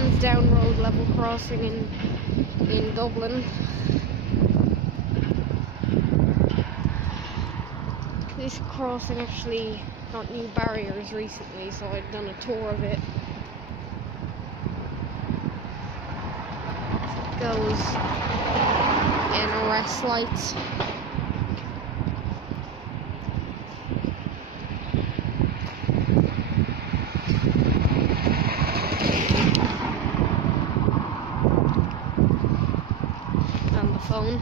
Lansdowne Road level crossing in Dublin. This crossing actually got new barriers recently, so I've done a tour of it. Goes NRS lights. And the phone.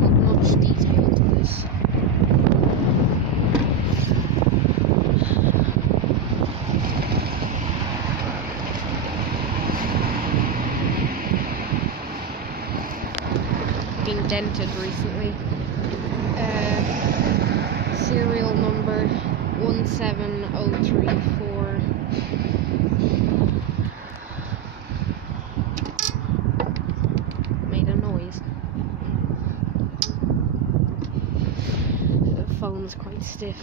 Not much detail to this. Been dented recently. Serial number 17034. Made a noise. The phone's quite stiff.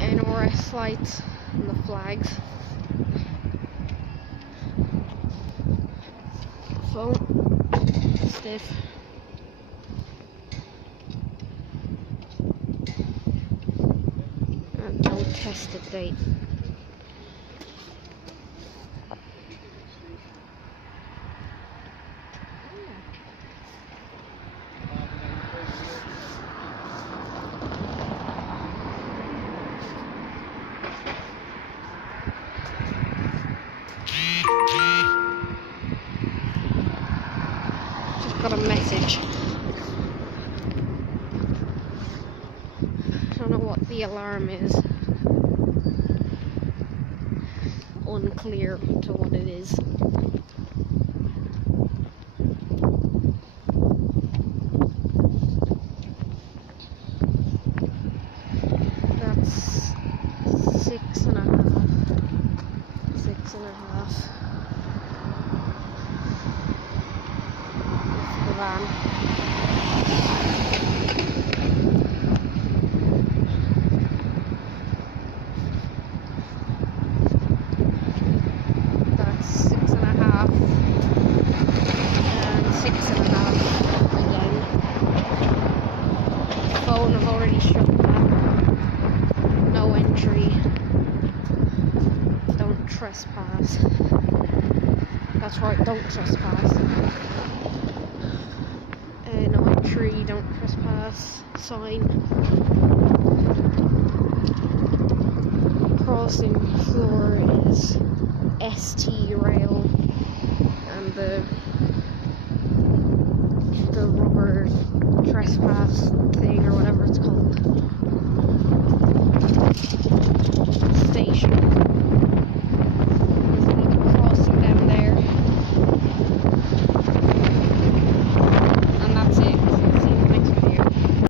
NRS lights and the flags. Phone stiff. And no tested date. Just got a message. I don't know what the alarm is. Unclear to what it is. That's 6.5. 6.5. The van. That's 6.5 and 6.5 again. Phone, I've already shut that. No entry. Don't trespass. That's right, don't trespass. No entry, don't trespass sign. Crossing floor is ST rail, and the rubber trespass thing or whatever it's called. Station.